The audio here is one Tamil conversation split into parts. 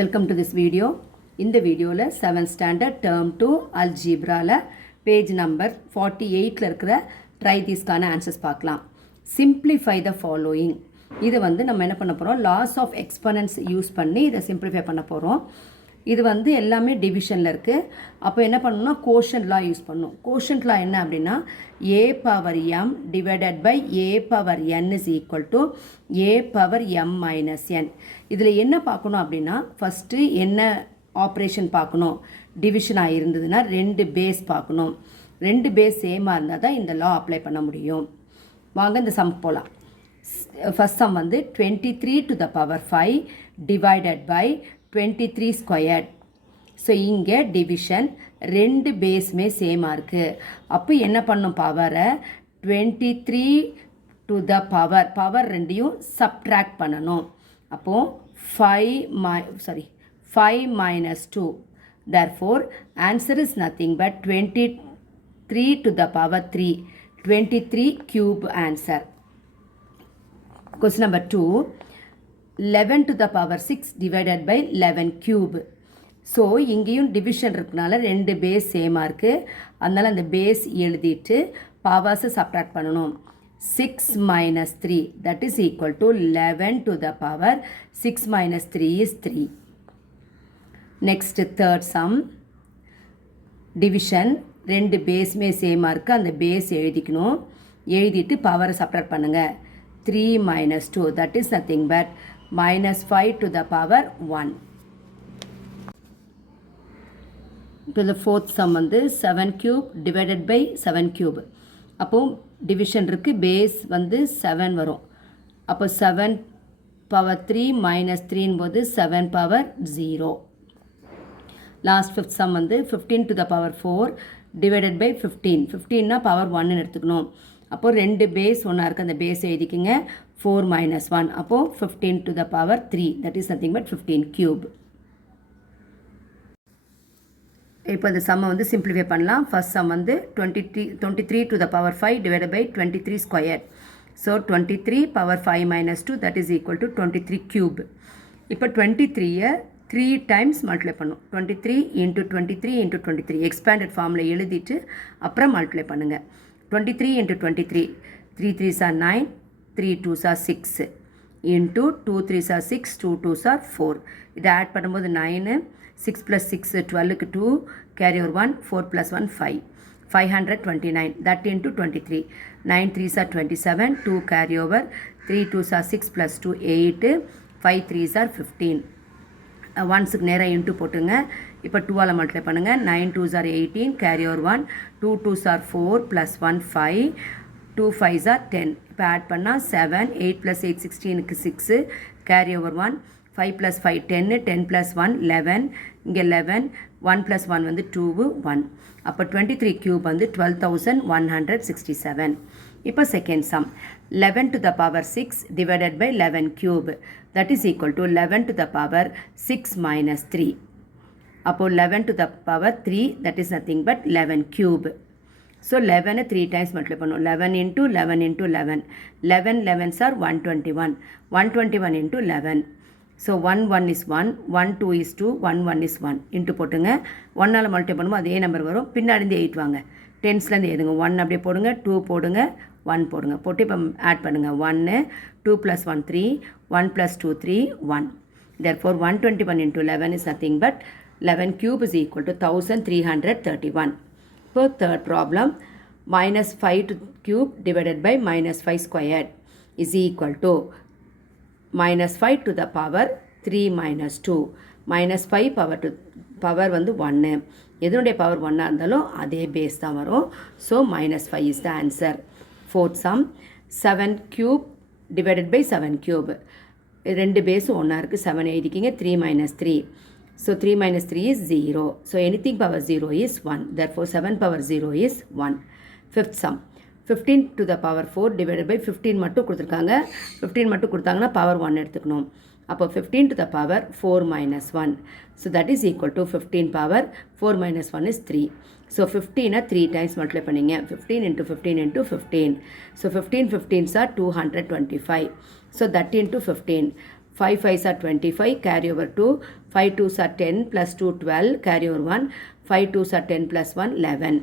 Welcome to this video. In the video, 7th standard term 2 Algebra page number 48 இருக்கிற try these answers பார்க்கலாம். Simplify the following. இது நம்ம என்ன பண்ண போறோம், laws of exponents யூஸ் பண்ணி இதை simplify பண்ண போறோம். இது எல்லாமே டிவிஷனில் இருக்குது. அப்போ என்ன பண்ணணும்னா quotient law யூஸ் பண்ணணும். quotient law என்ன அப்படின்னா a power m divided by a power n is equal to a power m minus n. இதில் என்ன பார்க்கணும் அப்படின்னா ஃபஸ்ட்டு என்ன ஆப்ரேஷன் பார்க்கணும். டிவிஷனாக இருந்ததுன்னா ரெண்டு பேஸ் பார்க்கணும். ரெண்டு பேஸ் சேமாக இருந்தால் தான் இந்த லா அப்ளை பண்ண முடியும். வாங்க இந்த சம் போகலாம். First some 23 to the power 5 divided by 23 squared. So இங்கே டிவிஷன் ரெண்டு பேஸுமே சேமாக இருக்குது. அப்போ என்ன பண்ணும், பவரை 23 to the பவர் ரெண்டையும் சப்ட்ராக்ட் பண்ணணும். அப்போது 5 minus 2. Therefore, answer is nothing but 23 to the power 3. 23 cube answer. Question number 2. 11 to the power 6 divided by 11 cube. So இங்கேயும் டிவிஷன் இருக்கனால ரெண்டு பேஸ் சேமாக இருக்குது. அதனால் அந்த பேஸ் எழுதிட்டு பவர்ஸை சப்ட்ராக்ட் பண்ணணும். 6 minus 3 that is equal to 11 to the power 6 minus 3 is 3. Next third sum. Division ரெண்டு பேஸுமே சேமாக இருக்குது. அந்த பேஸ் எழுதிக்கணும். எழுதிட்டு பவரை சப்ட்ராக்ட் பண்ணுங்கள். 3 minus 2 that is nothing but minus 5 to the power 1. To the fourth sum 7 cube divided by 7 cube. அப்போது டிவிஷன் இருக்குது, பேஸ் 7 வரும். அப்போ 7 power 3 minus 3 போது 7 power 0. Last fifth sum 15 to the power 4 divided by 15. 15னா பவர் 1 எடுத்துக்கணும். அப்போது ரெண்டு பேஸ் ஒன்றா இருக்குது, அந்த பேஸ் எழுதிக்குங்க. 4 minus 1. அப்போது 15 to the power 3 that is nothing but 15 cube. இப்போ இந்த சம்மை சிம்பிளிஃபை பண்ணலாம். First sum 23 to the power 5 divided by 23 squared. So 23 power 5 minus 2 that is equal to 23 cube. இப்போ 23-ஐ 3 times மல்டிப்ளை பண்ணும். 23 into 23 into 23 எக்ஸ்பேண்டட் ஃபார்மில் எழுதிட்டு அப்புறம் மல்டிப்ளை பண்ணுங்கள். 23 into 23 3 3s are 9, 3 2s are 6 into 2 3s are 6, 2 2s are 4. இதை ஆட் பண்ணும்போது 9, 6 plus 6 12க்கு 2 carry over 1, 4 plus 1 5, 529 that into 23. 9 3s are 27, 2 carry over, 3 2s are 6 plus 2 8, 5 3s are 15. ஒன்ஸுக்கு நேராக இன்ட்டு போட்டுங்க. இப்போ 2ஆல் மல்டிப்ளை பண்ணுங்கள். 9 2s are 18 carry over 1, 2 2s are 4 plus 1 5, 2 5s are 10. இப்போ ஆட் பண்ணால் 7, 8 plus 8 16க்கு 6 carry over 1, 5 plus 5 10, 10 plus 1 11, இங்கே 11, 1 plus 1 2 1. அப்போ 23 cube 12,167. இப்போ second sum 11 to the power 6 divided by 11 cube that is equal to 11 to the power 6 minus 3. அப்போ 11 to the power 3 that is nothing but 11 cube. So 11 3 times multiply பண்ணும். 11 into 11 into 11. 11 11s are 121. 121 into 11. So 1 1 is 1, 1 2 is 2, 1 1 is 1 into போட்டுங்க. 1ஆல் மல்டிப்ளை பண்ணும்போது அதே நம்பர் வரும். பின்னாடி 8 வாங்க. டென்ஸ்லேருந்து எழுதுங்க. 1 அப்படியே போடுங்க, 2 போடுங்க, 1 போடுங்க. போட்டு இப்போ ஆட் பண்ணுங்கள். 1 2 plus 1 3, 1 plus 2 3 1. Therefore 121 into 11 is nothing but 11 cube is equal to 1331. So third problem, minus 5 to cube divided by minus 5 squared is equal to minus 5 to the power 3 minus 2. minus 5 power to power 1. எதனுடைய பவர் 1 இருந்தாலும் அதே பேஸ் தான் வரும். So minus 5 is the answer. Fourth sum 7 cube divided by 7 cube. ரெண்டு பேஸும் ஒன்றா இருக்குது. 7 எழுதிக்கிங்க. 3 minus 3. So 3 minus 3 is 0. So anything power 0 is 1. Therefore 7 power 0 is 1. Fifth sum 15 to the power 4 divided by 15 மட்டும் கொடுத்துருக்காங்க. 15 மட்டும் கொடுத்தாங்கன்னா power 1 எடுத்துக்கணும். அப்போ 15 to the power 4 minus 1. So that is equal to 15 power 4 minus 1 is 3. So 15 3 times multiply பண்ணிங்க. 15 into 15 into 15. So 15 15s are 225. So that into 15. 5 5s are 25, carry over 2, 5 2s are 10 plus 2 12, carry over 1, 5 2s are 10 plus 1 11.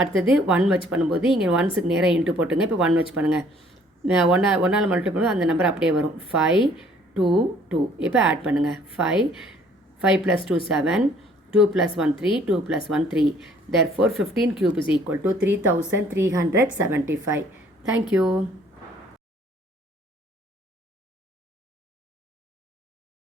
அடுத்தது 1 வச்சு பண்ணும்போது இங்கே 1ஸுக்கு நேராக இன்ட்டு போட்டுங்க. இப்போ 1 வச்சு பண்ணுங்கள். ஒன்றால் மல்டிப்ளை பண்ணும்போது அந்த நம்பர் அப்படியே வரும். 5 2 2. இப்போ ஆட் பண்ணுங்கள். 5 plus 2 7, 2 plus 1 3, 2 plus 1 3. Therefore 15 cube is equal to 3375. Thank you.